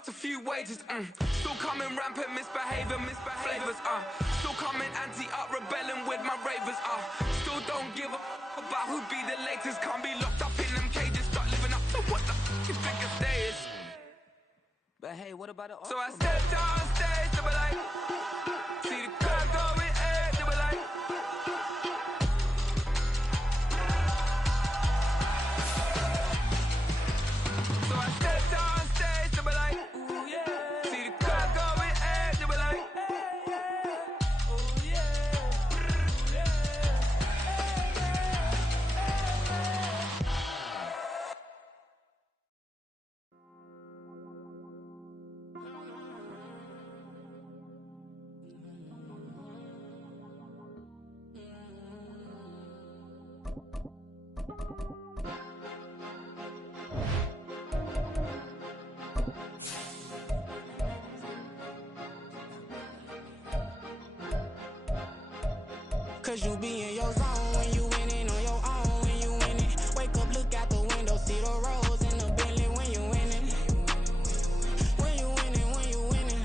lost a few wages. Still coming rampant, misbehavior, flavors. Still coming anti-up, rebelling with my ravers. Still don't give a about who be the latest. Can't be locked up in them cages. Start living up to what the f you think a day is. But hey, what about it? So I stepped on stage, they were like, see the crowd going egg, they were like. So I stepped on stage, they were like, ooh yeah. See the crowd going egg, they were like, ooh yeah. Cause you be in your zone when you winning on your own. When you winning, wake up, look out the window, see the rose in the Bentley. When you winning, when you winning, when you winning.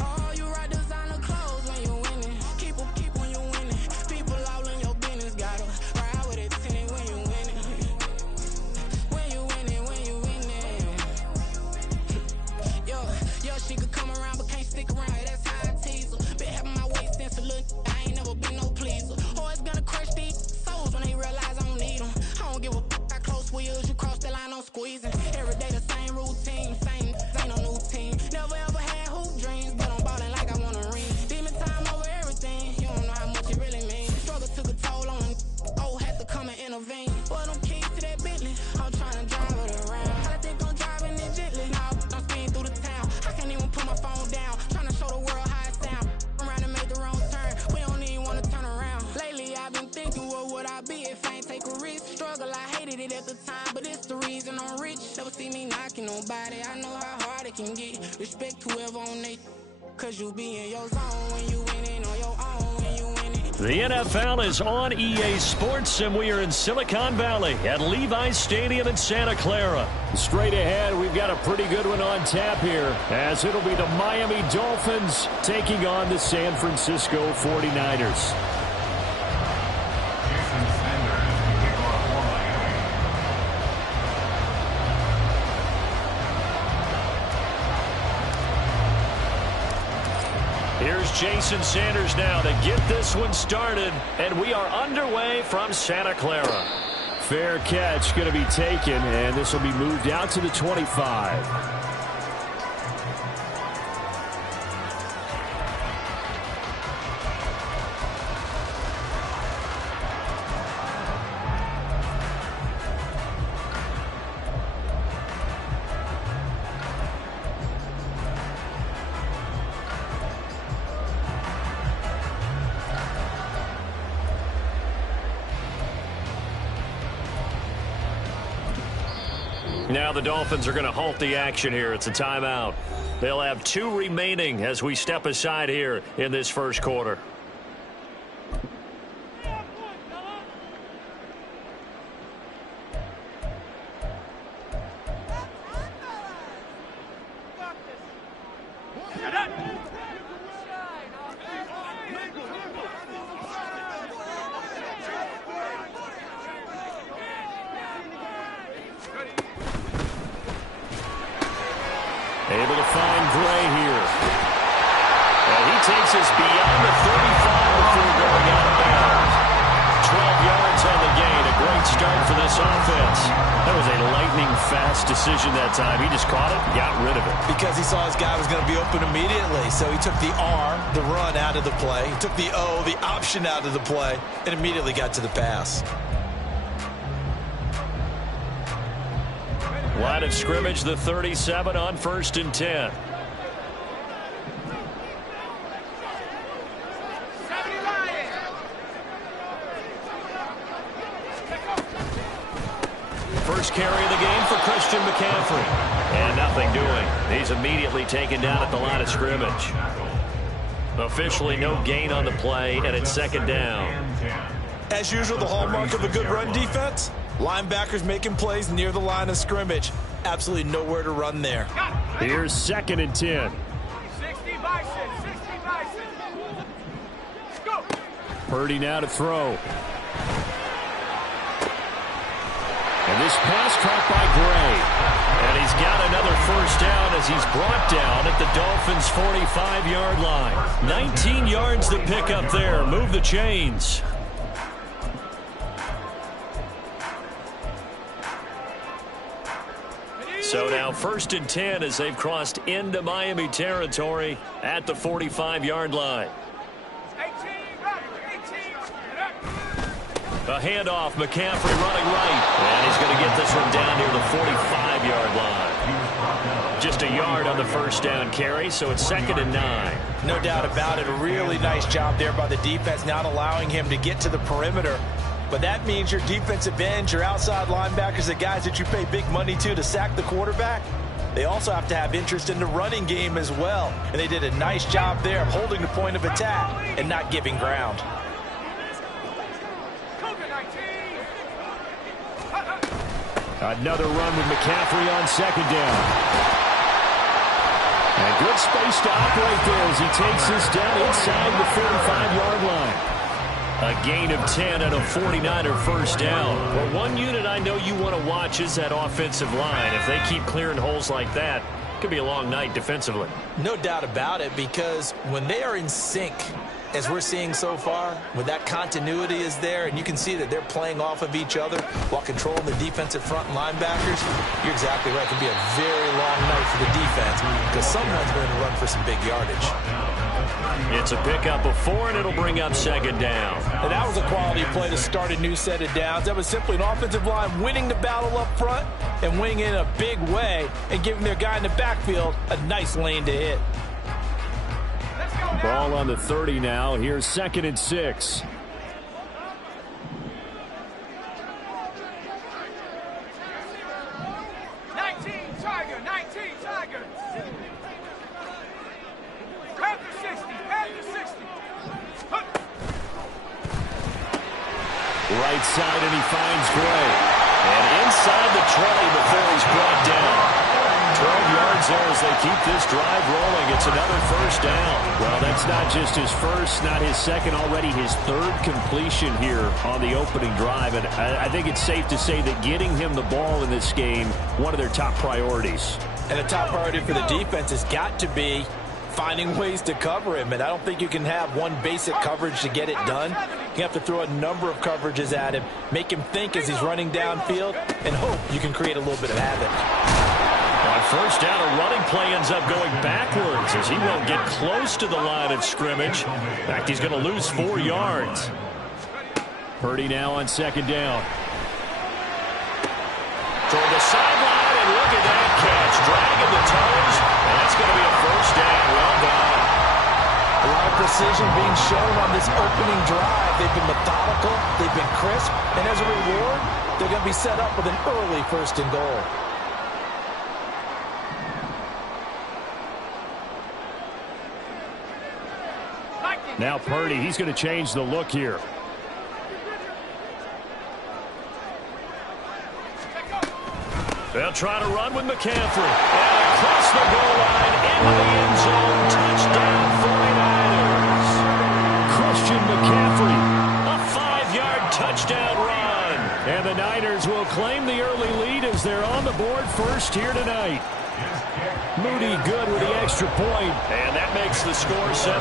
Oh, you ride designer clothes when you winning. Keep when you winning. People all in your business, gotta ride with it tinted when you winning. When you winning, when you winning. Yo, she could come around but can't stick around. That's how I tease her. Been having my waist since a little. Never been no pleaser. Always gonna crush these souls when they realize I don't need them. I don't give a f*** how close we is. You cross the line, I'm squeezing. Every day the same routine, same ain't no new team. Never ever had hoop dreams, but I'm ballin' like I wanna ring. Demon time over everything. You don't know how much it really means. Struggle took a toll on them. Oh, had to come and intervene. Boy, them keys to that Bentley. I'm trying to drive it around. I think I'm driving it gently. Now I'm speeding through the town. I can't even put my phone down. Trying to show the world how it sound. Around and made the wrong turn. We don't even wanna turn around. Lately I've been thinking, what would I be if I ain't take a risk? Struggle, I hated it at the time, but it's the reason I'm rich. Never see me knocking nobody. I know how hard it can get. Respect whoever on they. Cause you be in your zone when you winning on your own. When you winning. The NFL is on EA Sports, and we are in Silicon Valley at Levi's Stadium in Santa Clara. Straight ahead, we've got a pretty good one on tap here, as it'll be the Miami Dolphins taking on the San Francisco 49ers. Here's Jason Sanders now to get this one started, and we are underway from Santa Clara. Fair catch going to be taken, and this will be moved out to the 25. Now the Dolphins are going to halt the action here. It's a timeout. They'll have 2 remaining as we step aside here in this first quarter. Able to find Gray here. And he takes us beyond the 35 before going out of bounds. 12 yards on the gain. A great start for this offense. That was a lightning-fast decision that time. He just caught it and got rid of it. Because he saw his guy was going to be open immediately. So he took the R, the run, out of the play. He took the O, the option, out of the play, and immediately got to the pass. Line of scrimmage, the 37 on 1st and 10. First carry of the game for Christian McCaffrey. And nothing doing. He's immediately taken down at the line of scrimmage. Officially no gain on the play, and it's 2nd down. As usual, the hallmark of a good run defense, linebackers making plays near the line of scrimmage. Absolutely nowhere to run there. Here's 2nd and 10. 60 by 6, 60 by 6. Go. Purdy now to throw. And this pass caught by Gray. And he's got another first down as he's brought down at the Dolphins' 45-yard line. 19 yards to pick up there. Move the chains. So now 1st and 10 as they've crossed into Miami territory at the 45-yard line. 18. A handoff, McCaffrey running right. And he's going to get this one down near the 45-yard line. Just a yard on the first down carry, so it's 2nd and 9. No doubt about it. A really nice job there by the defense, not allowing him to get to the perimeter. But that means your defensive ends, your outside linebackers, the guys that you pay big money to sack the quarterback, they also have to have interest in the running game as well. And they did a nice job there of holding the point of attack and not giving ground. Another run with McCaffrey on 2nd down. And good space to operate there as he takes this down inside the 45-yard line. A gain of 10 and a 49er first down. Well, one unit I know you want to watch is that offensive line. If they keep clearing holes like that, it could be a long night defensively. No doubt about it, because when they are in sync, as we're seeing so far, when that continuity is there, and you can see that they're playing off of each other while controlling the defensive front linebackers, you're exactly right. It can be a very long night for the defense because someone's going to run for some big yardage. It's a pickup of 4, and it'll bring up 2nd down. And that was a quality play to start a new set of downs. That was simply an offensive line winning the battle up front and winning in a big way and giving their guy in the backfield a nice lane to hit. Ball on the 30 now. Here's 2nd and 6. 19 Tiger. After 60. Right side, and he finds Gray. And inside the 20 before he's brought down. 12 yards there as they keep this drive rolling. It's another first down. Well, that's not just his first, not his second, already his 3rd completion here on the opening drive. And I think it's safe to say that getting him the ball in this game, one of their top priorities. And the top priority for the defense has got to be finding ways to cover him. And I don't think you can have one basic coverage to get it done. You have to throw a number of coverages at him, make him think as he's running downfield, and hope you can create a little bit of havoc. On first down, a running play ends up going backwards as he won't get close to the line of scrimmage. In fact, he's going to lose 4 yards. Purdy now on 2nd down. Toward the sideline, and look at that catch. Dragging the toes, and that's going to be a first down. Well done. A lot of precision being shown on this opening drive. They've been methodical, they've been crisp, and as a reward, they're going to be set up with an early 1st and goal. Now Purdy, he's going to change the look here. They'll try to run with McCaffrey. And across the goal line, into the end zone, touchdown 49ers. Christian McCaffrey, a 5-yard touchdown run. And the Niners will claim the early lead as they're on the board first here tonight. Moody good with the extra point, and that makes the score 7-0.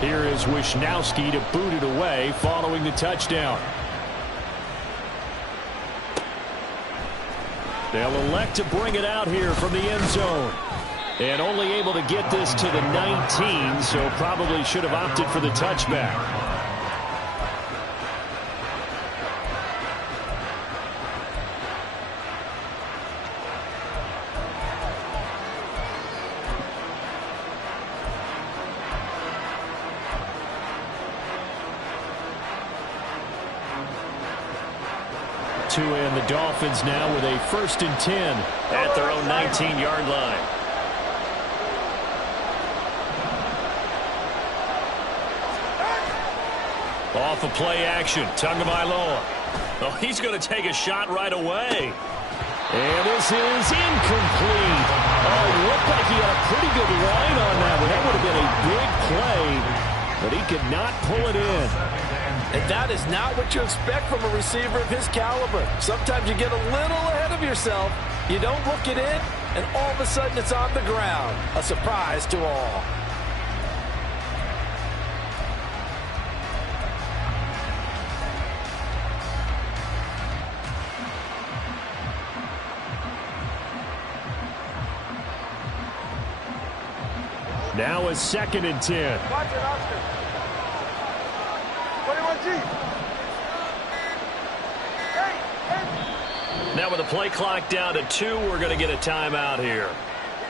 Here is Wisnowski to boot it away following the touchdown. They'll elect to bring it out here from the end zone. And only able to get this to the 19, so probably should have opted for the touchback. And the Dolphins now with a 1st and 10 at their own 19-yard line. Off of play action, Tagovailoa. Oh, he's going to take a shot right away. And this is incomplete. Oh, looked like he had a pretty good line on that one. That would have been a big play, but he could not pull it in. And that is not what you expect from a receiver of his caliber. Sometimes you get a little ahead of yourself. You don't look it in, and all of a sudden it's on the ground. A surprise to all. Now a 2nd and 10. Watch it, Oscar. 21G. Hey. Now with the play clock down to 2, we're going to get a timeout here.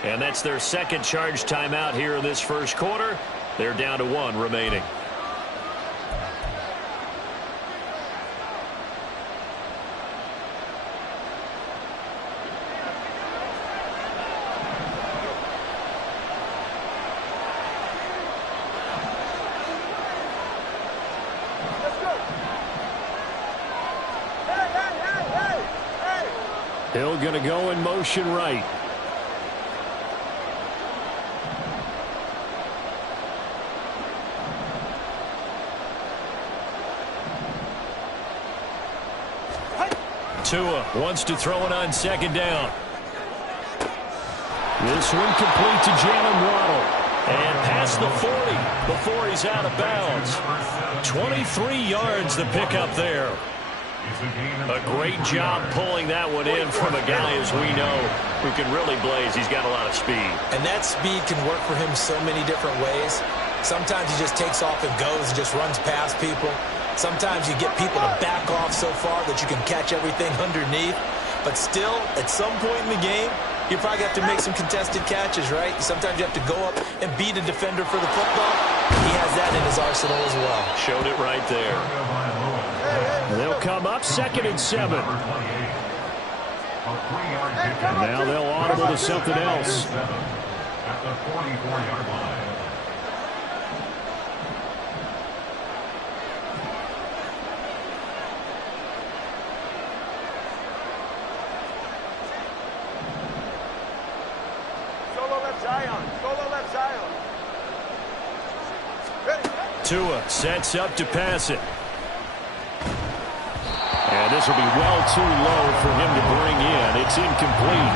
And that's their second charge timeout here in this first quarter. They're down to 1 remaining. Hill going to go in motion right. Tua wants to throw it on 2nd down. This one complete to Jalen Waddle. And past the 40 before he's out of bounds. 23 yards the pickup there. A great job pulling that one in from a guy, as we know, who can really blaze. He's got a lot of speed. And that speed can work for him so many different ways. Sometimes he just takes off and goes and just runs past people. Sometimes you get people to back off so far that you can catch everything underneath. But still, at some point in the game, you probably have to make some contested catches, right? Sometimes you have to go up and beat a defender for the football. He has that in his arsenal as well. Showed it right there. They'll come up 2nd and 7. And now they'll audible to something else. At the 44-yard line. Solo left Zion. Solo left Zion. Ready. Tua sets up to pass it. And this will be well too low for him to bring in. It's incomplete.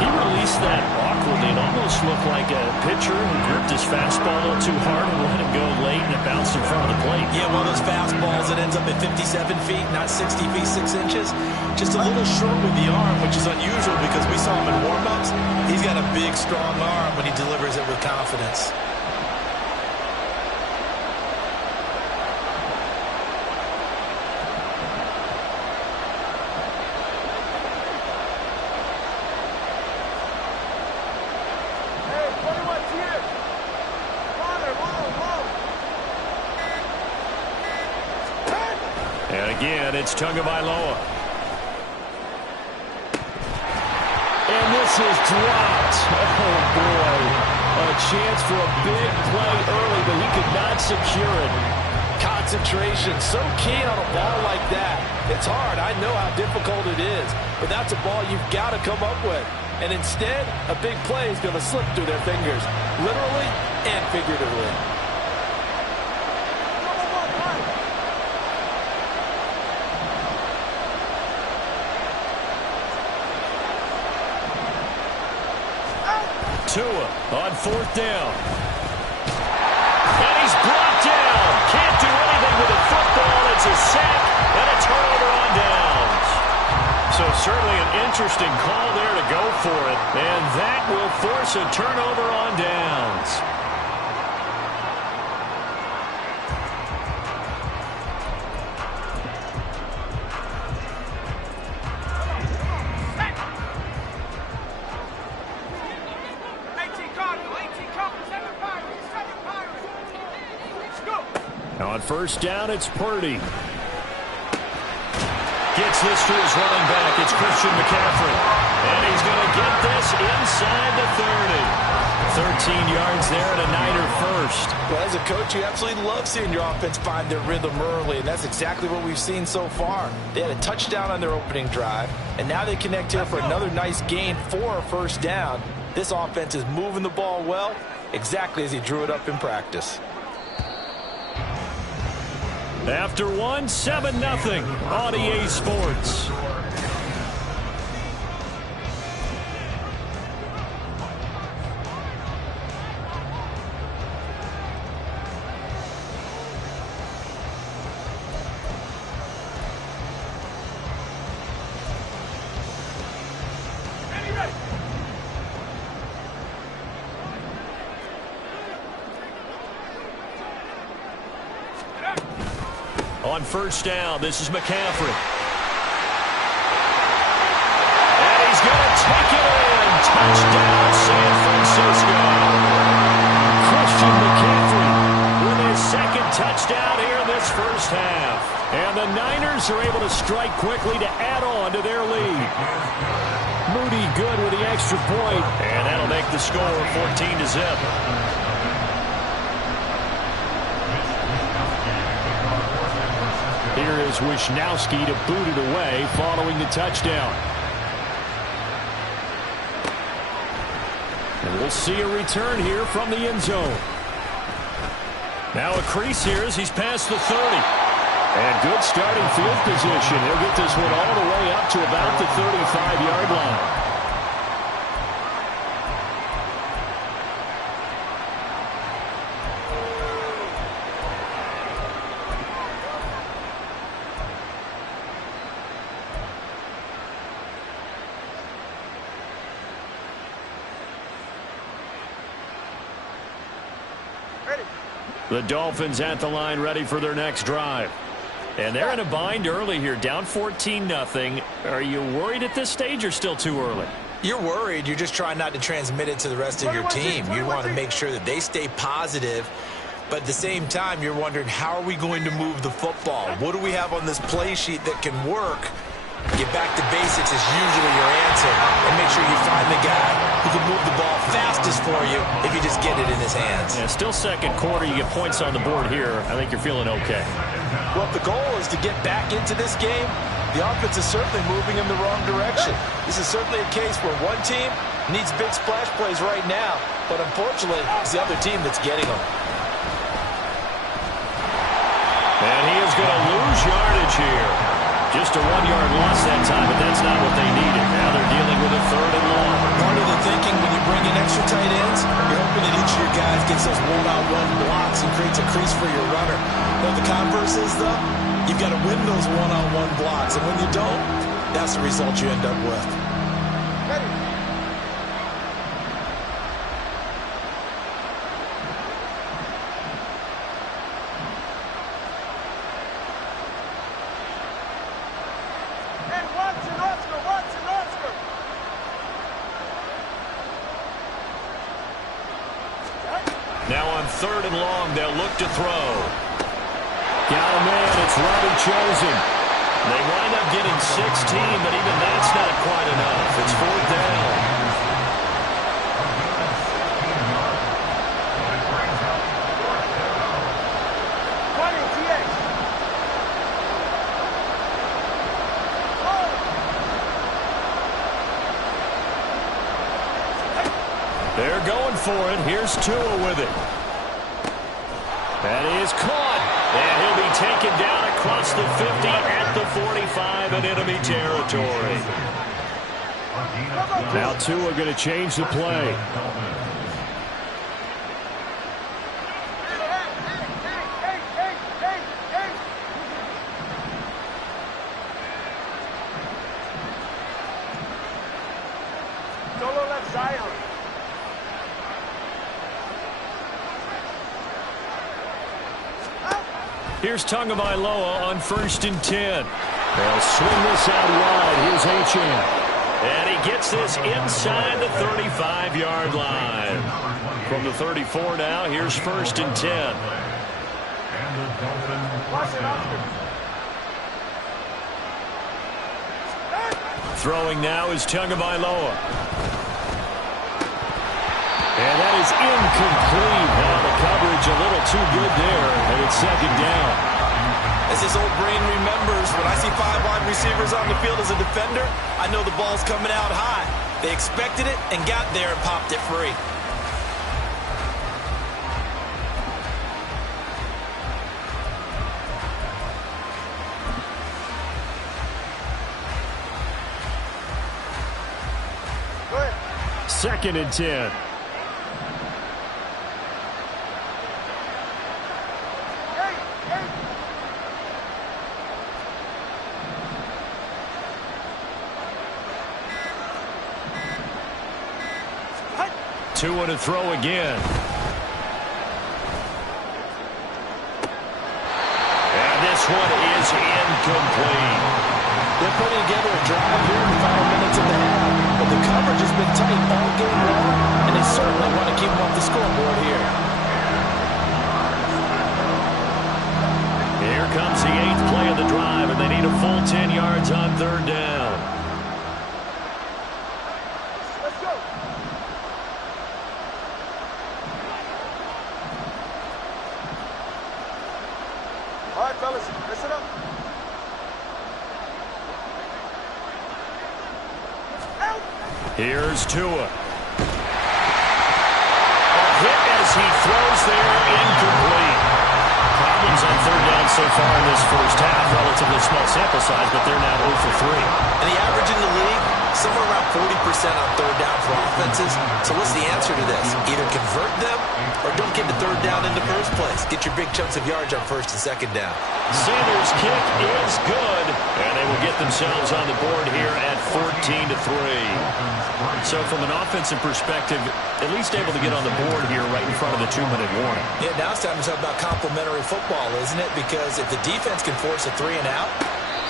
He released that awkwardly. It almost looked like a pitcher who gripped his fastball a little too hard and let him go late, and it bounced in front of the plate. Yeah, one of those fastballs that ends up at 57 feet, not 60 feet, 6 inches. Just a little short with the arm, which is unusual because we saw him in warm-ups. He's got a big, strong arm when he delivers it with confidence. And again, it's Tagovailoa. And this is dropped. Oh, boy. A chance for a big play early, but he could not secure it. Concentration, so key on a ball like that. It's hard. I know how difficult it is, but that's a ball you've got to come up with. And instead, a big play is going to slip through their fingers, literally and figuratively. Tua on 4th down. And he's brought down. Can't do anything with the football. It's a sack and a turnover on downs. So certainly an interesting call there to go for it. And that will force a turnover on downs. On 1st down, it's Purdy. Gets this to his running back. It's Christian McCaffrey. And he's going to get this inside the 30. 13 yards there and a Niner first. Well, as a coach, you absolutely love seeing your offense find their rhythm early, and that's exactly what we've seen so far. They had a touchdown on their opening drive, and now they connect here for another nice gain for a first down. This offense is moving the ball well, exactly as he drew it up in practice. After one, 7-0 on EA Sports. On first down, this is McCaffrey. And he's going to take it in. Touchdown, San Francisco. Christian McCaffrey with his second touchdown here in this first half. And the Niners are able to strike quickly to add on to their lead. Moody good with the extra point. And that'll make the score 14-0. Here is Wisnowski to boot it away following the touchdown. And we'll see a return here from the end zone. Now a crease here as he's past the 30. And good starting field position. He'll get this one all the way up to about the 35-yard line. The Dolphins at the line ready for their next drive. And they're in a bind early here, down 14-0. Are you worried at this stage or still too early? You're worried. You're just trying not to transmit it to the rest of your team. You want to make sure that they stay positive. But at the same time, you're wondering, how are we going to move the football? What do we have on this play sheet that can work? Get back to basics is usually your answer. And make sure you find the guy who can move the ball fastest for you if you just get it in his hands. Yeah, still second quarter. You get points on the board here. I think you're feeling okay. Well, if the goal is to get back into this game, the offense is certainly moving in the wrong direction. This is certainly a case where one team needs big splash plays right now, but unfortunately, it's the other team that's getting them. And he is going to lose yardage here. Just a 1-yard loss that time, but that's not what they needed. Now they're dealing with a 3rd and long. Part of the thinking when you bring in extra tight ends, you're hoping that each of your guys gets those one-on-one blocks and creates a crease for your runner. Now the converse is, though, you've got to win those one-on-one blocks, and when you don't, that's the result you end up with. Now on 3rd and long, they'll look to throw. Got a man, it's Robbie Chosen. They wind up getting 16, but even that's not quite enough. It's 4th down. They're going for it. Here's Tua with it. That is caught. And he'll be taken down across the 50 at the 45 in enemy territory. Now Tua going to change the play. Here's Tagovailoa on 1st and 10. They'll swing this out wide. Here's H.M. And he gets this inside the 35-yard line. From the 34 now, here's 1st and 10. Throwing now is Tagovailoa. And that is incomplete. Now the coverage a little too good there, and it's second down. As his old brain remembers, when I see 5 wide receivers on the field as a defender, I know the ball's coming out high. They expected it and got there and popped it free. Second and 10. Two and a throw again. And this one is incomplete. They're putting together a drive here in the final minutes of the half, but the coverage has been tight all game long, and they certainly want to keep them off the scoreboard here. Here comes the 8th play of the drive, and they need a full 10 yards on third down. Let's go. All right, fellas, listen up. Here's Tua. A hit as he throws there, incomplete. Problems on third down so far in this first half. Relatively small sample size, but they're now 0 for 3. And the average in the league, somewhere around 40% on third down for offenses. So what's the answer to this? Either convert them or don't get to third down in the first place. Get your big chunks of yards on first and second down. Sanders' kick is good, and they will get themselves on the board here at 14 to 3. So from an offensive perspective, at least able to get on the board here right in front of the 2-minute warning. Yeah, now it's time to talk about complementary football, isn't it? Because if the defense can force a 3 and out,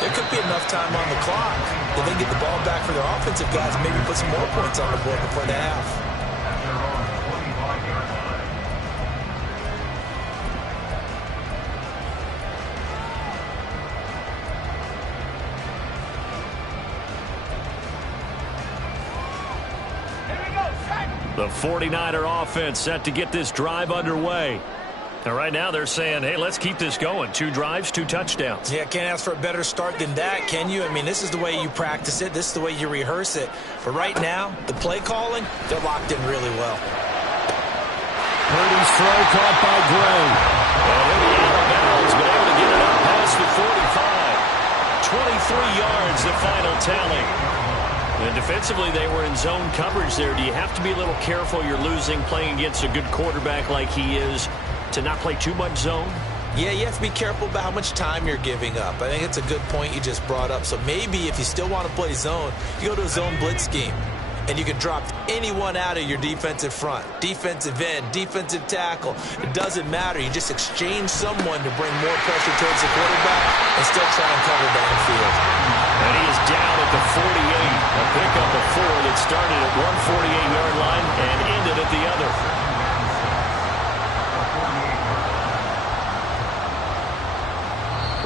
there could be enough time on the clock that they get the ball back for their offensive guys and maybe put some more points on the board before the half. The 49er offense set to get this drive underway. And right now they're saying, hey, let's keep this going. 2 drives, 2 touchdowns. Yeah, can't ask for a better start than that, can you? I mean, this is the way you practice it. This is the way you rehearse it. But right now, the play calling, they're locked in really well. Purdy's throw caught by Gray. And he'll be out of bounds, but able to get it up past the 45. 23 yards, the final tally. And defensively, they were in zone coverage there. Do you have to be a little careful? You're losing, playing against a good quarterback like he is, to not play too much zone? Yeah, you have to be careful about how much time you're giving up. I think it's a good point you just brought up. So maybe if you still want to play zone, you go to a zone blitz scheme. And you can drop anyone out of your defensive front. Defensive end, defensive tackle. It doesn't matter. You just exchange someone to bring more pressure towards the quarterback and still try and cover downfield. And he is down at the 48. A pickup of 4 that started at one 48-yard line and ended at the other.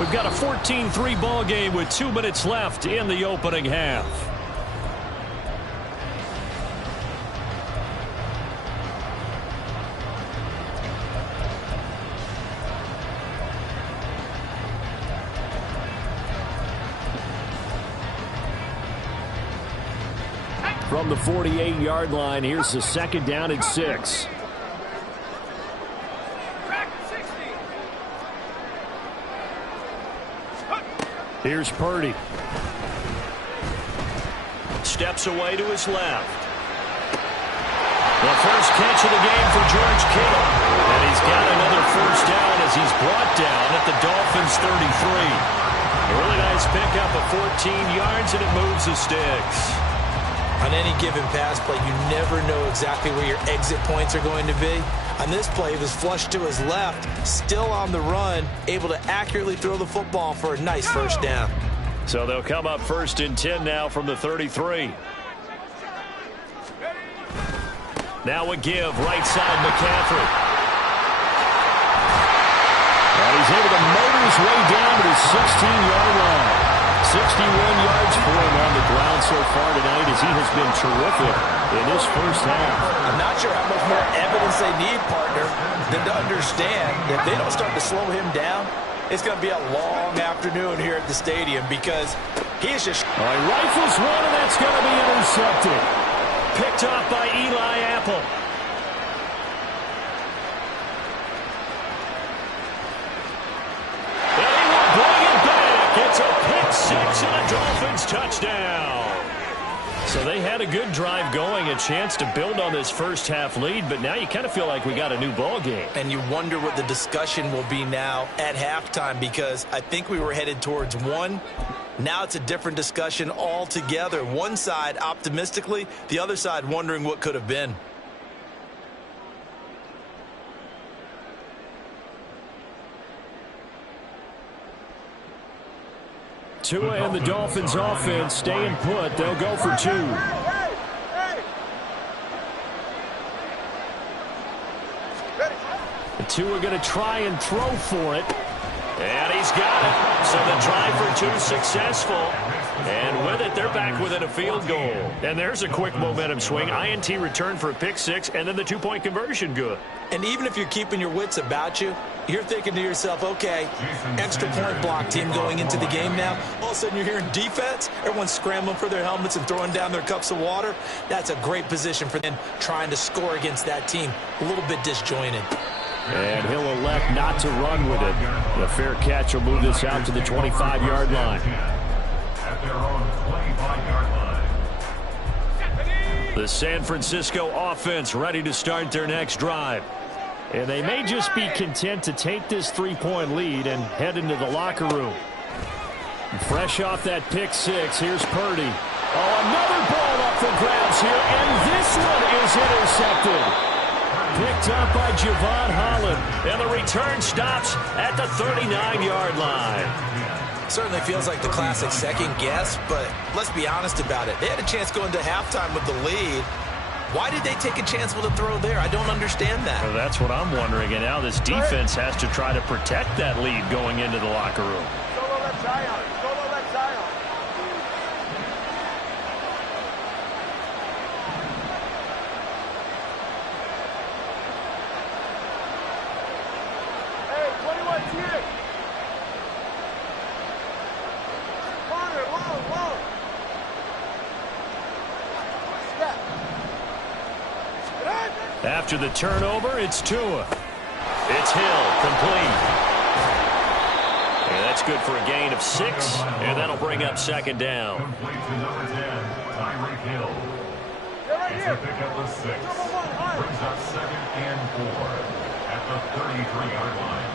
We've got a 14-3 ball game with 2 minutes left in the opening half. From the 48-yard line, here's the second down and 6. Here's Purdy. Steps away to his left. The first catch of the game for George Kittle. And he's got another first down as he's brought down at the Dolphins' 33. A really nice pickup of 14 yards, and it moves the sticks. On any given pass play, you never know exactly where your exit points are going to be. On this play, he was flushed to his left, still on the run, able to accurately throw the football for a nice first down. So they'll come up 1st and 10 now from the 33. Now a give, right side McCaffrey. And he's able to motor his way down to the 16-yard line. 61 yards for him on the ground so as he has been terrific in this first half. I'm not sure how much more evidence they need, partner, than to understand that if they don't start to slow him down, it's going to be a long afternoon here at the stadium because he is just... All right, rifles one, and that's going to be intercepted. Picked off by Eli Apple. And he will bring it back. It's a pick six and a Dolphins touchdown. So they had a good drive going, a chance to build on this first half lead, but now you kind of feel like we got a new ball game. And you wonder what the discussion will be now at halftime because I think we were headed towards one. Now it's a different discussion altogether. One side optimistically, the other side wondering what could have been. Tua and the Dolphins offense staying put. They'll go for two. Tua going to try and throw for it. And he's got it. So the try for two successful. And with it, they're back within a field goal. And there's a quick momentum swing. INT return for a pick six, and then the two-point conversion good. And even if you're keeping your wits about you, you're thinking to yourself, okay, extra point block team going into the game now. All of a sudden you're hearing defense. Everyone's scrambling for their helmets and throwing down their cups of water. That's a great position for them trying to score against that team. A little bit disjointed. And he'll elect not to run with it. The fair catch will move this out to the 25-yard line. At their own 25-yard line. The San Francisco offense ready to start their next drive. And they may just be content to take this three-point lead and head into the locker room. Fresh off that pick six, here's Purdy. Oh, another ball up for grabs here, and this one is intercepted. Picked up by Javon Holland, and the return stops at the 39-yard line. Certainly feels like the classic second guess, but let's be honest about it. They had a chance going to halftime with the lead. Why did they take a chance with a throw there? I don't understand that. Well, that's what I'm wondering, and now this defense has to try to protect that lead going into the locker room. Solo left Zion. Solo left Zion. Hey, 21 here. Corner, long. Step. After the turnover, it's Tua. It's Hill, complete. And that's good for a gain of 6, and that'll bring up second down. Complete to number 10, Tyreek Hill. It's a pickup of 6. Brings up 2nd and 4 at the 33-yard line.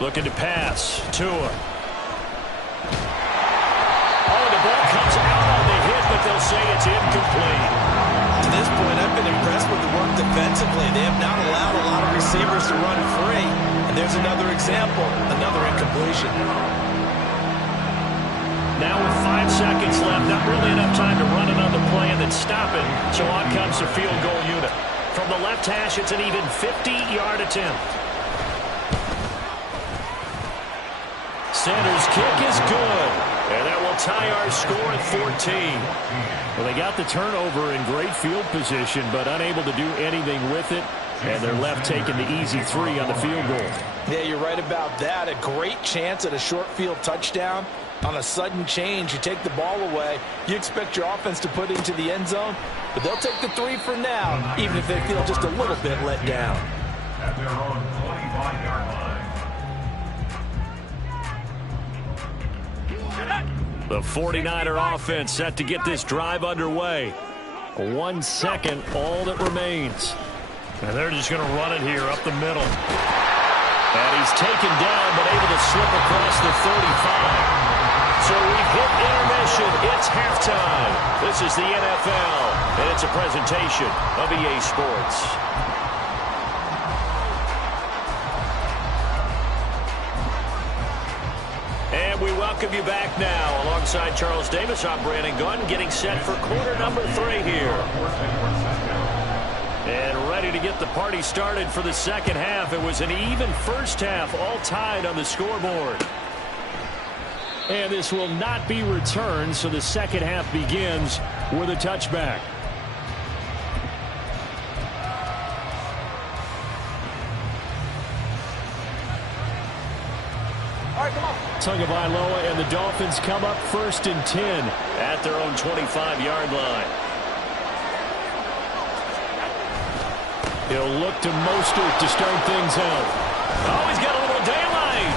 Looking to pass. Tua. The ball comes out on the hit, but they'll say it's incomplete. To this point, I've been impressed with the work defensively. They have not allowed a lot of receivers to run free. And there's another example, another incompletion. Now with 5 seconds left, not really enough time to run another play and then stop it. So on comes the field goal unit. From the left hash, it's an even 50-yard attempt. Center's kick is good. And that will tie our score at 14. Well, they got the turnover in great field position, but unable to do anything with it. And they're left taking the easy 3 on the field goal. Yeah, you're right about that. A great chance at a short field touchdown. On a sudden change, you take the ball away. You expect your offense to put into the end zone, but they'll take the 3 for now, even if they feel just a little bit let down. At their own 25-yard line. The 49er offense set to get this drive underway. 1 second, all that remains. And they're just going to run it here up the middle. And he's taken down, but able to slip across the 35. So we've hit intermission. It's halftime. This is the NFL, and it's a presentation of EA Sports. And we welcome you back now. Alongside Charles Davis, I'm Brandon Gunn, getting set for quarter number 3 here. And ready to get the party started for the second half. It was an even first half, all tied on the scoreboard. And this will not be returned, so the second half begins with a touchback. Tagovailoa and the Dolphins come up 1st and 10 at their own 25-yard line. He'll look to Mostert to start things out. Oh, he's got a little daylight.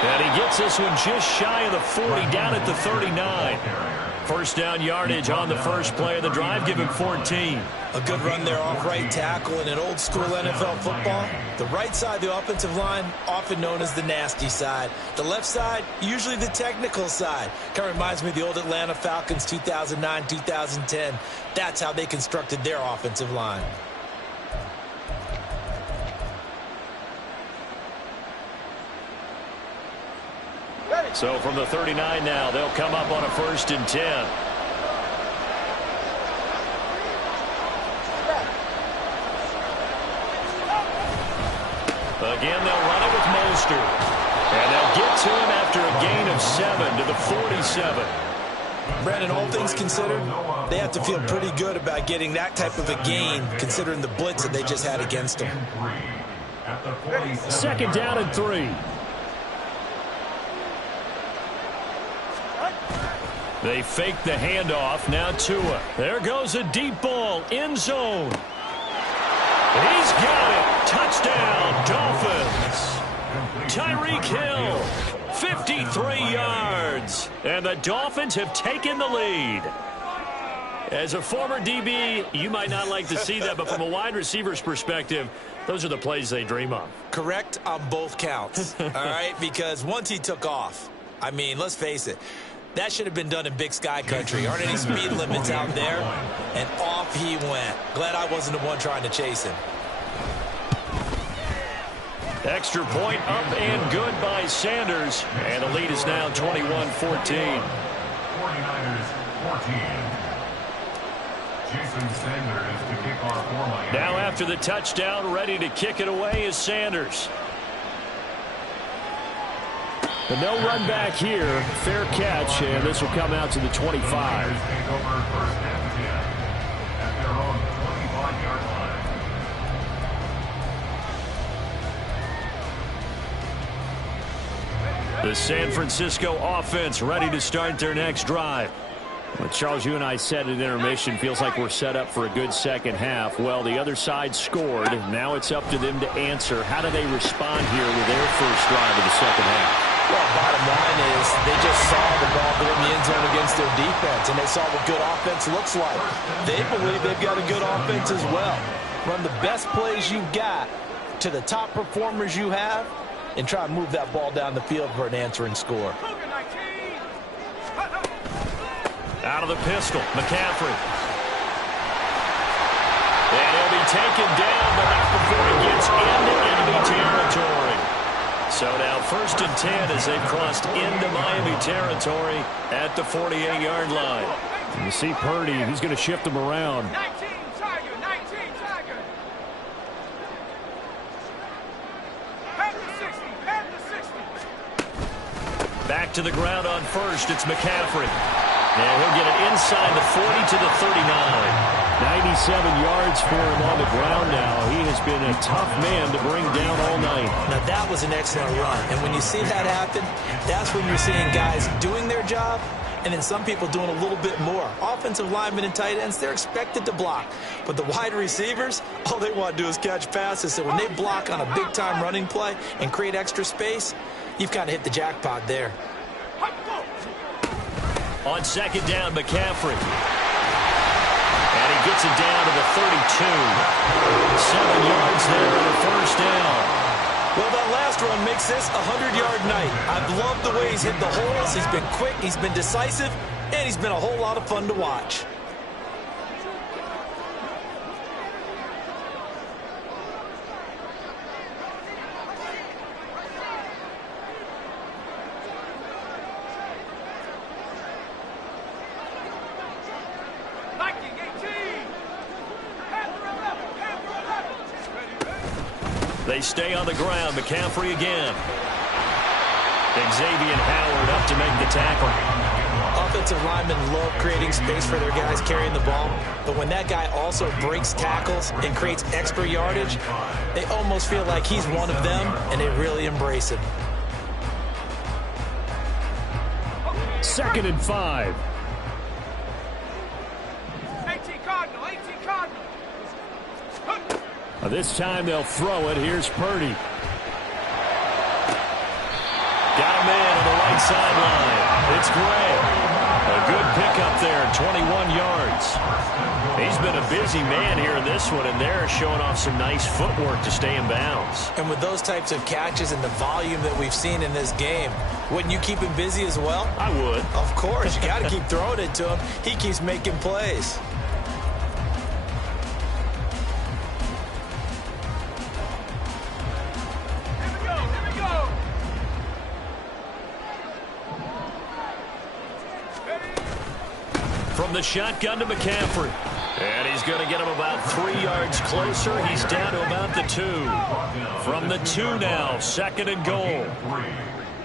And he gets this one just shy of the 40, down at the 39. First down yardage on the first play of the drive, give him 14. A good run there off right tackle in an old school NFL football. The right side of the offensive line, often known as the nasty side. The left side, usually the technical side. Kind of reminds me of the old Atlanta Falcons 2009, 2010. That's how they constructed their offensive line. So from the 39 now, they'll come up on a 1st and 10. Again, they'll run it with Mostert. And they'll get to him after a gain of 7 to the 47. Brandon, all things considered, they have to feel pretty good about getting that type of a gain, considering the blitz that they just had against them. 2nd down and 3. They fake the handoff. Now Tua. There goes a deep ball. End zone. He's got it. Touchdown, Dolphins. Tyreek Hill, 53 yards. And the Dolphins have taken the lead. As a former DB, you might not like to see that, but from a wide receiver's perspective, those are the plays they dream of. Correct on both counts, all right? Because once he took off, I mean, let's face it, that should have been done in Big Sky Country. Aren't any speed limits out there? And off he went. Glad I wasn't the one trying to chase him. Extra point up and good by Sanders. And the lead is now 21-14. 49ers 14. Jason Sanders to kick off for Miami. Now after the touchdown, ready to kick it away is Sanders. But no run back here. Fair catch, and this will come out to the 25. Take over 1st and 10 at their own 25-yard line. The San Francisco offense ready to start their next drive. Well, Charles, you and I said at intermission, feels like we're set up for a good second half. Well, the other side scored. Now it's up to them to answer. How do they respond here with their first drive of the second half? Well, bottom line is they just saw the ball go in the end zone against their defense, and they saw what good offense looks like. They believe they've got a good offense as well. Run the best plays you've got to the top performers you have, and try to move that ball down the field for an answering score. Out of the pistol, McCaffrey. And he'll be taken down, but not before he gets into enemy territory. So now 1st and 10 as they've crossed into Miami territory at the 48-yard line. And you see Purdy, he's going to shift them around. 19 Tiger. Head to 60. Back to the ground on 1st, it's McCaffrey. And he'll get it inside the 40 to the 39. 97 yards for him on the ground now. He has been a tough man to bring down all night. Now, that was an excellent run. And when you see that happen, that's when you're seeing guys doing their job and then some people doing a little bit more. Offensive linemen and tight ends, they're expected to block. But the wide receivers, all they want to do is catch passes. So when they block on a big-time running play and create extra space, you've kind of hit the jackpot there. On 2nd down, McCaffrey. And he gets it down to the 32. 7 yards there on the 1st down. Well, that last run makes this a 100-yard night. I've loved the way he's hit the holes. He's been quick, he's been decisive, and he's been a whole lot of fun to watch. They stay on the ground. McCaffrey again. Xavier Howard up to make the tackle. Offensive linemen love creating space for their guys carrying the ball, but when that guy also breaks tackles and creates extra yardage, they almost feel like he's one of them, and they really embrace him. 2nd and 5. 18 Cardinal, 18 Cardinal. This time they'll throw it. Here's Purdy. Got a man on the right sideline. It's Gray. A good pickup there, 21 yards. He's been a busy man here in this one, and they're showing off some nice footwork to stay in bounds. And with those types of catches and the volume that we've seen in this game, wouldn't you keep him busy as well? I would. Of course. You got to keep throwing it to him. He keeps making plays. From the shotgun to McCaffrey. And he's going to get him about 3 yards closer. He's down to about the 2. From the 2 now, 2nd and goal.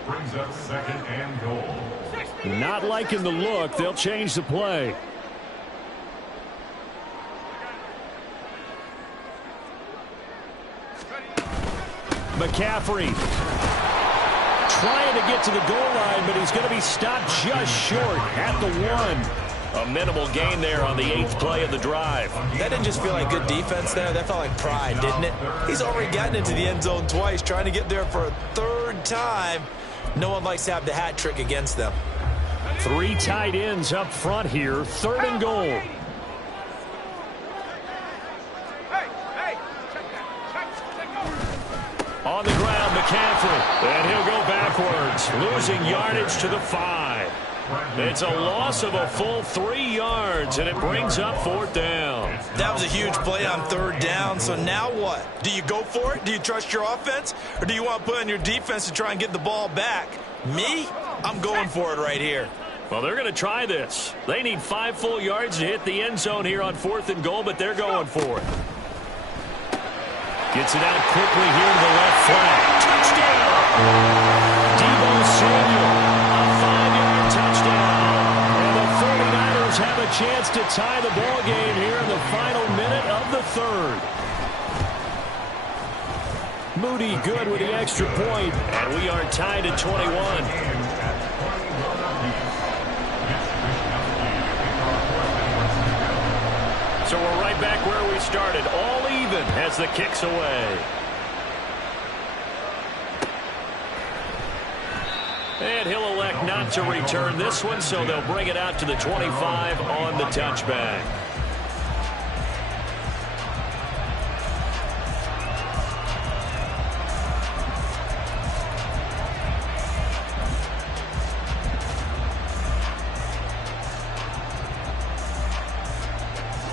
Brings up 2nd and goal. Not liking the look. They'll change the play. McCaffrey trying to get to the goal line, but he's going to be stopped just short at the 1. A minimal gain there on the 8th play of the drive. That didn't just feel like good defense there. That felt like pride, didn't it? He's already gotten into the end zone twice, trying to get there for a 3rd time. No one likes to have the hat trick against them. 3 tight ends up front here. 3rd and goal. Hey, check that. Check over. On the ground, McCaffrey. And he'll go backwards, losing yardage to the 5. It's a loss of a full 3 yards, and it brings up 4th down. That was a huge play on 3rd down, so now what? Do you go for it? Do you trust your offense? Or do you want to put on your defense to try and get the ball back? Me? I'm going for it right here. Well, they're going to try this. They need 5 full yards to hit the end zone here on 4th and goal, but they're going for it. Gets it out quickly here to the left flank. Touchdown! Deebo Samuel. Have a chance to tie the ball game here in the final minute of the 3rd. Moody good with the extra point, and we are tied at 21. So we're right back where we started, all even as the kick's away. And he'll elect not to return this one, so they'll bring it out to the 25 on the touchback.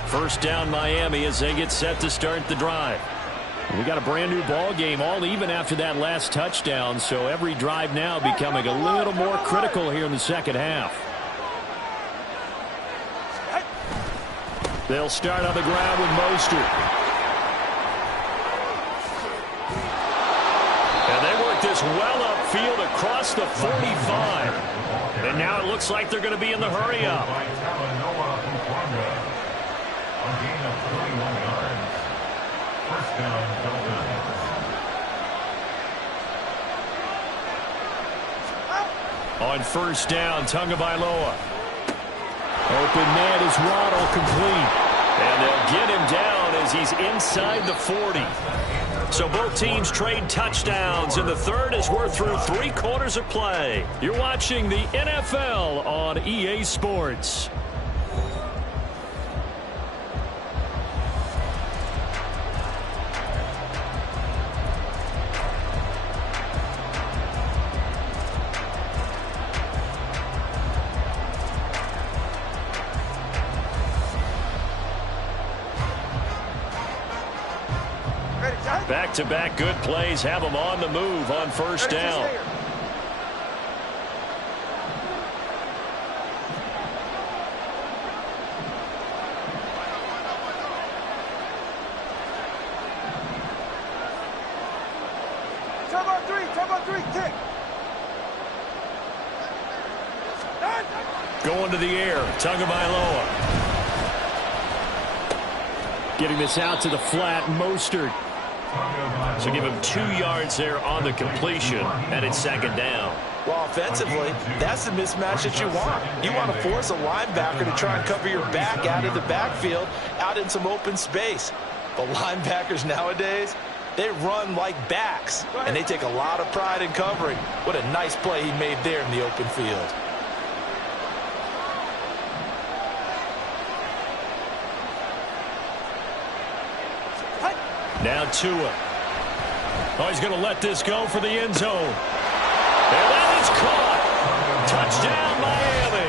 First down Miami as they get set to start the drive. We got a brand new ball game, all even after that last touchdown, so every drive now becoming a little more critical here in the second half. They'll start on the ground with Mostert. And they work this well upfield across the 45. And now it looks like they're going to be in the hurry up. On 1st down, Tagovailoa. Open man is Waddle, complete. And they'll get him down as he's inside the 40. So both teams trade touchdowns in the 3rd as we're through 3 quarters of play. You're watching the NFL on EA Sports. Back-to-back good plays have them on the move on 1st down. Turbo 3, kick. Going to the air, Tagovailoa. Getting this out to the flat, Mostert. So give him 2 yards there on the completion, and it's second down. Well, offensively, that's the mismatch that you want. You want to force a linebacker to try and cover your back out of the backfield, out in some open space. But linebackers nowadays, they run like backs, and they take a lot of pride in covering. What a nice play he made there in the open field. Now Tua. Oh, he's going to let this go for the end zone. And that is caught. Touchdown, Miami.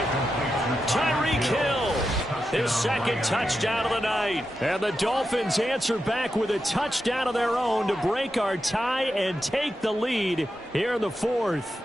Tyreek Hill. His second touchdown of the night. And the Dolphins answer back with a touchdown of their own to break our tie and take the lead here in the fourth.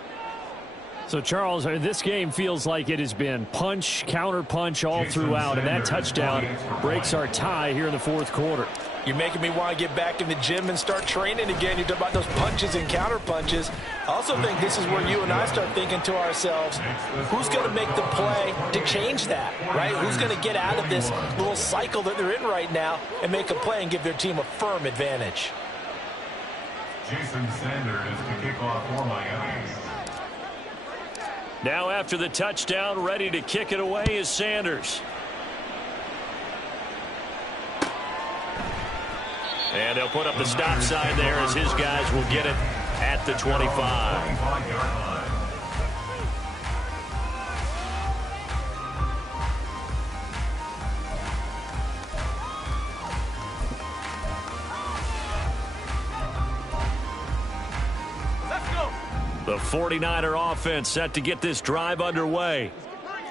So, Charles, this game feels like it has been punch, counter punch all throughout, and that touchdown breaks our tie here in the fourth quarter. You're making me want to get back in the gym and start training again. You talk about those punches and counter punches. I also think this is where you and I start thinking to ourselves, who's going to make the play to change that, right? Who's going to get out of this little cycle that they're in right now and make a play and give their team a firm advantage? Jason Sanders to kick off for Miami. Now after the touchdown, ready to kick it away is Sanders. And they'll put up the stop sign there as his guys will get it at the 25. The 49er offense set to get this drive underway.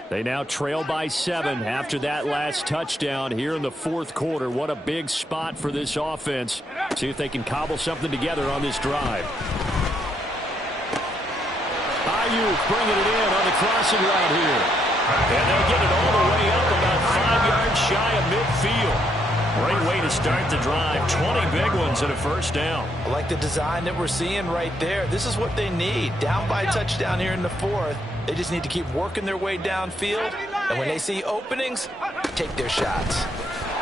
They now trail by 7 after that last touchdown here in the fourth quarter. What a big spot for this offense. See if they can cobble something together on this drive. Ayuk bringing it in on the crossing route here. And they'll get it all the way up about 5 yards shy of midfield. Great way to start the drive. 20 big ones and a first down. I like the design that we're seeing right there. This is what they need. Down by a touchdown here in the fourth. They just need to keep working their way downfield. And when they see openings, take their shots.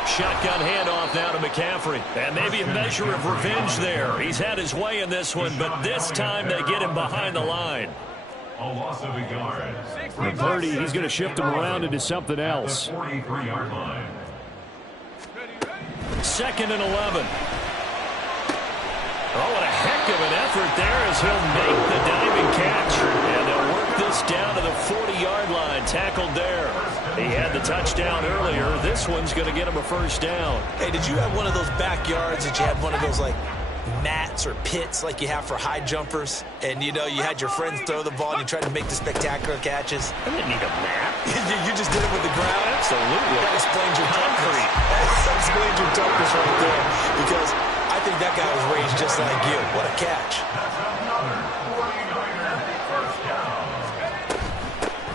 Shotgun handoff now to McCaffrey. And maybe a measure of revenge there. He's had his way in this one, but this time they get him behind the line. A loss of a yard. And Purdy, he's going to shift him around into something else. 43-yard line. 2nd and 11. Oh, what a heck of an effort there as he'll make the diving catch. And they'll work this down to the 40-yard line. Tackled there. He had the touchdown earlier. This one's going to get him a first down. Hey, did you have one of those backyards that you had one of those, like, mats or pits like you have for high jumpers? And, you know, you had your friends throw the ball and you tried to make the spectacular catches? I didn't need a mat. You just did it with the ground? Absolutely. That explains your toughness. That explains your toughness right there. Because I think that guy was raised just like you. What a catch.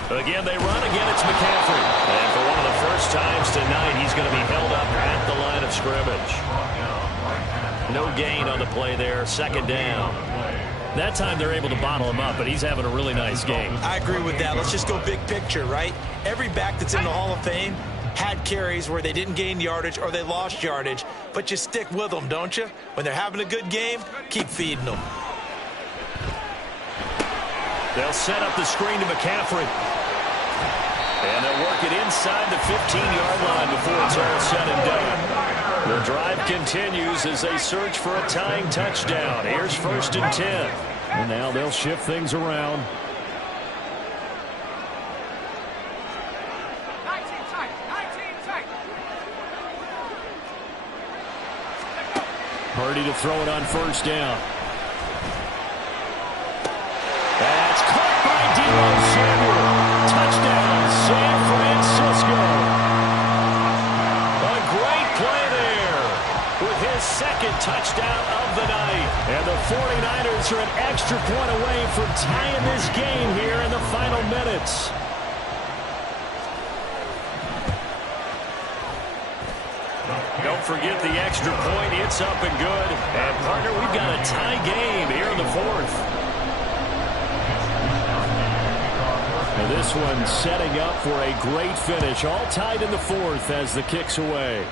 Again, they run. Again, it's McCaffrey. And for one of the first times tonight, he's going to be held up at the line of scrimmage. No gain on the play there. Second down. That time they're able to bottle him up, but he's having a really nice game. I agree with that. Let's just go big picture, right? Every back that's in the Hall of Fame had carries where they didn't gain yardage or they lost yardage, but you stick with them, don't you? When they're having a good game, keep feeding them. They'll set up the screen to McCaffrey. And they'll work it inside the 15-yard line before it's all said and done. The drive continues as they search for a tying touchdown. Here's 1st and 10. And now they'll shift things around. 19 tight. Purdy to throw it on first down. That's caught by Deebo Samuel. Touchdown, San Francisco. A great play there with his second touchdown of the night. And the 49ers are an extra point away from tying this game here in the final minutes. Don't forget the extra point. It's up and good. And, partner, we've got a tie game here in the fourth. And This one setting up for a great finish. All tied in the fourth as the kick's away.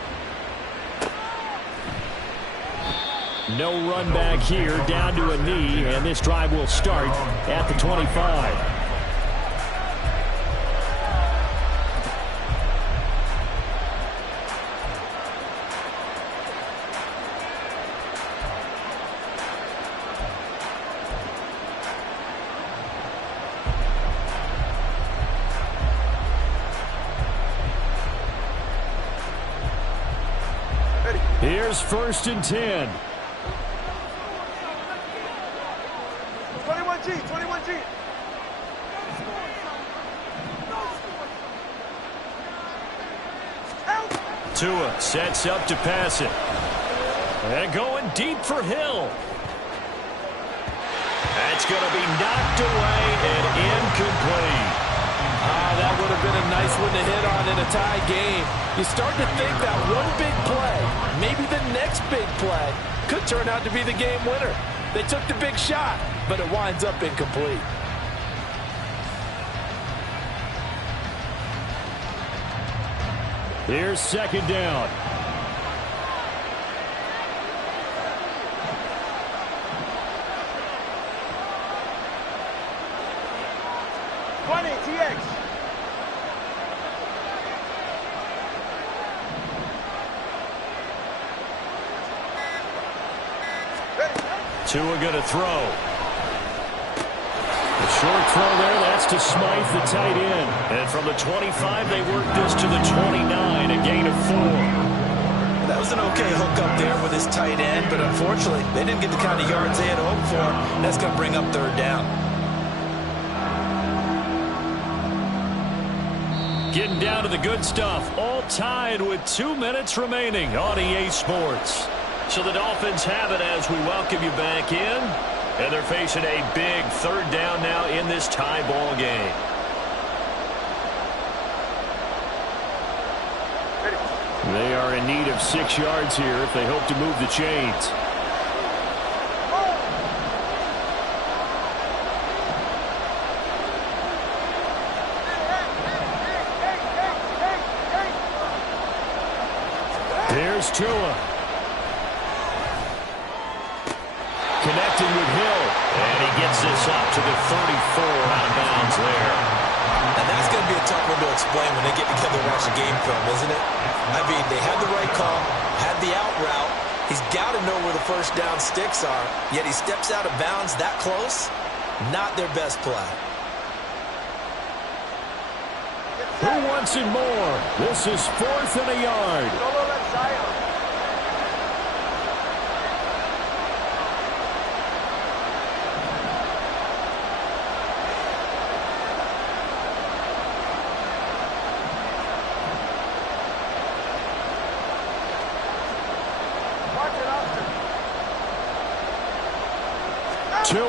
No run back here, down to a knee, and this drive will start at the 25. Here's 1st and 10. 21G, 21G. Tua sets up to pass it. And going deep for Hill. That's going to be knocked away and incomplete. That would have been a nice one to hit on in a tie game. You start to think that one big play, maybe the next big play, could turn out to be the game winner. They took the big shot, but it winds up incomplete. Here's 2nd down. TX. Tua going to throw. The short throw there, that's to Smythe, the tight end. And from the 25, they work this to the 29, a gain of 4. That was an okay hook up there with his tight end, but unfortunately, they didn't get the kind of yards they had hoped for. That's going to bring up 3rd down. Getting down to the good stuff, all tied with 2 minutes remaining on EA Sports. So the Dolphins have it as we welcome you back in. And they're facing a big 3rd down now in this tie ball game. They are in need of 6 yards here if they hope to move the chains. Here's Tua. Connecting with Hill. And he gets this up to the 34 out of bounds there. And that's going to be a tough one to explain when they get together and watch the game film, isn't it? I mean, they had the right call, had the out route. He's got to know where the 1st down sticks are, yet he steps out of bounds that close. Not their best play. Who wants it more? This is 4th and a yard. Tua.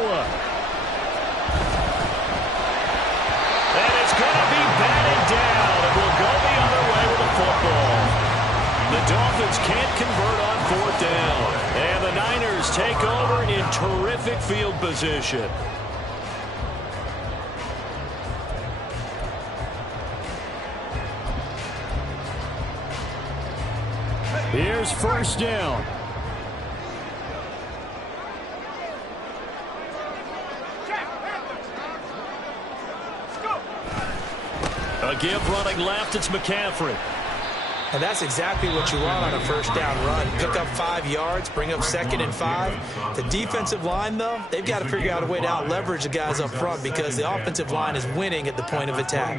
And it's going to be batted down. It will go the other way with the football. The Dolphins can't convert on 4th down. And the Niners take over in terrific field position. Here's 1st down. A give running left, it's McCaffrey. And that's exactly what you want on a 1st down run. Pick up 5 yards, bring up 2nd and 5. The defensive line, though, they've got to figure out a way to out-leverage the guys up front because the offensive line is winning at the point of attack.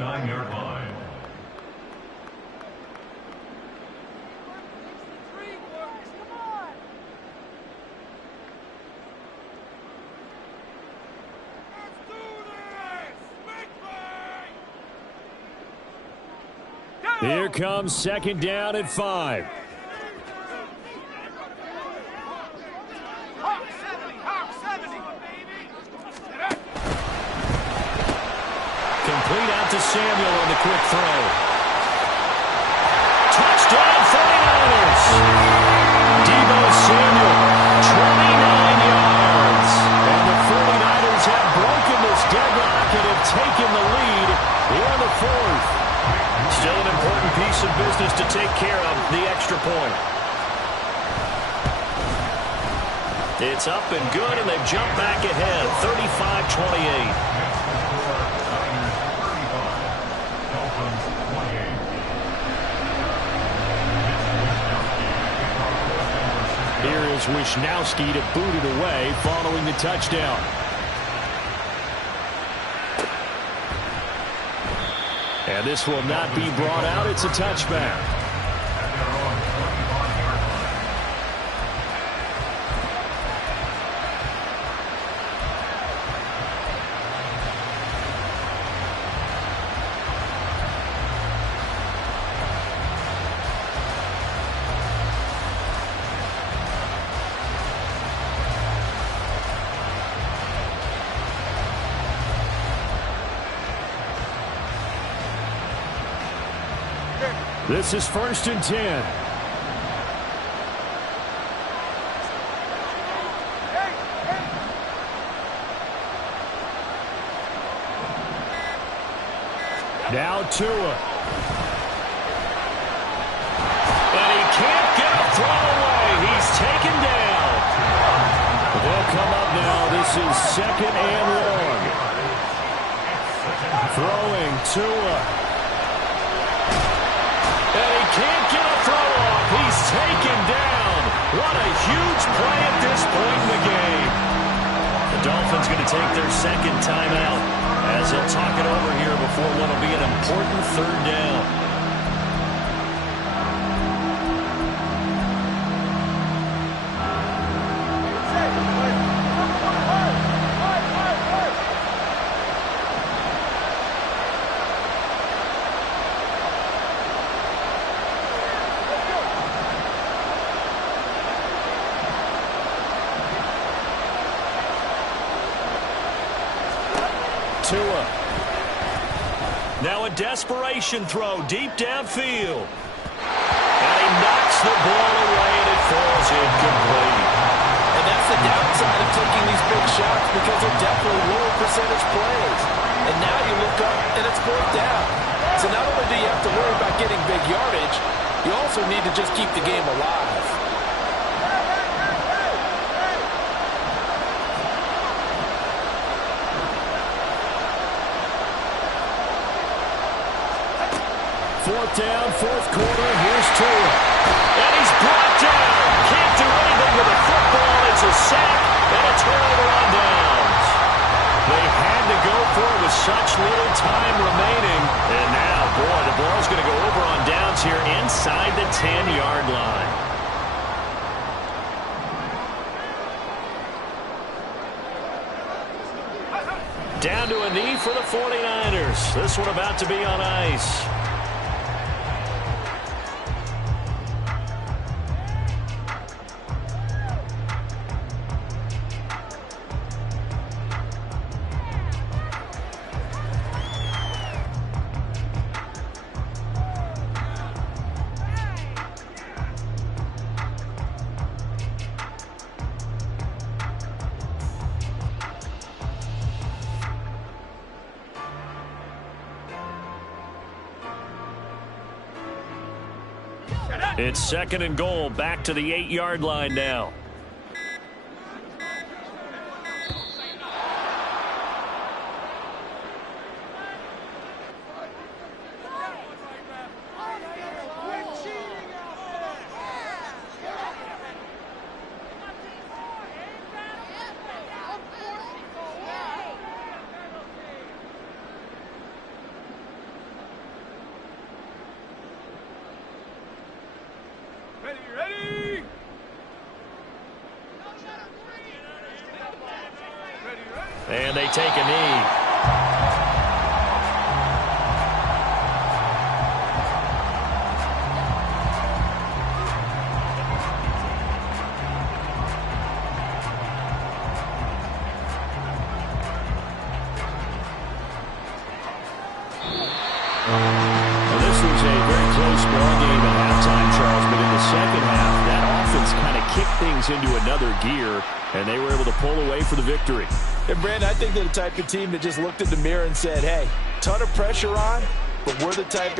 Here comes 2nd down at 5. Complete out to Samuel on the quick throw. Touchdown 49ers. Deebo Samuel, 29 yards. And the 49ers have broken this deadlock and have taken the lead fourth. Still an important piece of business to take care of, the extra point. It's up and good, and they've jumped back ahead, 35-28. Here is Wisnowski to boot it away following the touchdown. And this will not be brought out. It's a touchback. This is 1st and 10. Now Tua. And he can't get a throw away. He's taken down. They'll come up now. This is 2nd and long. Throwing Tua. And he can't get a throw off. He's taken down. What a huge play at this point in the game. The Dolphins going to take their 2nd timeout as they'll talk it over here before what will be an important 3rd down. Tua. Now a desperation throw deep downfield. And he knocks the ball away and it falls incomplete. And that's the downside of taking these big shots because they're definitely lower percentage plays. And now you look up and it's 4th down. So not only do you have to worry about getting big yardage, you also need to just keep the game alive. Fourth down, 4th quarter. Here's Tua. And he's brought down. Can't do anything with a football. It's a sack and a turnover on downs. They had to go for it with such little time remaining. And now, boy, the ball's going to go over on downs here inside the 10-yard line. Down to a knee for the 49ers. This one about to be on ice. It's 2nd and goal, back to the 8-yard line now. And they take a knee. Well, this was a very close ball game at halftime, Charles, but in the second half, that offense kind of kicked things into another gear, and they were able to pull away for the victory. And, Brandon, I think they're the type of team that just looked in the mirror and said, hey, ton of pressure on, but we're the type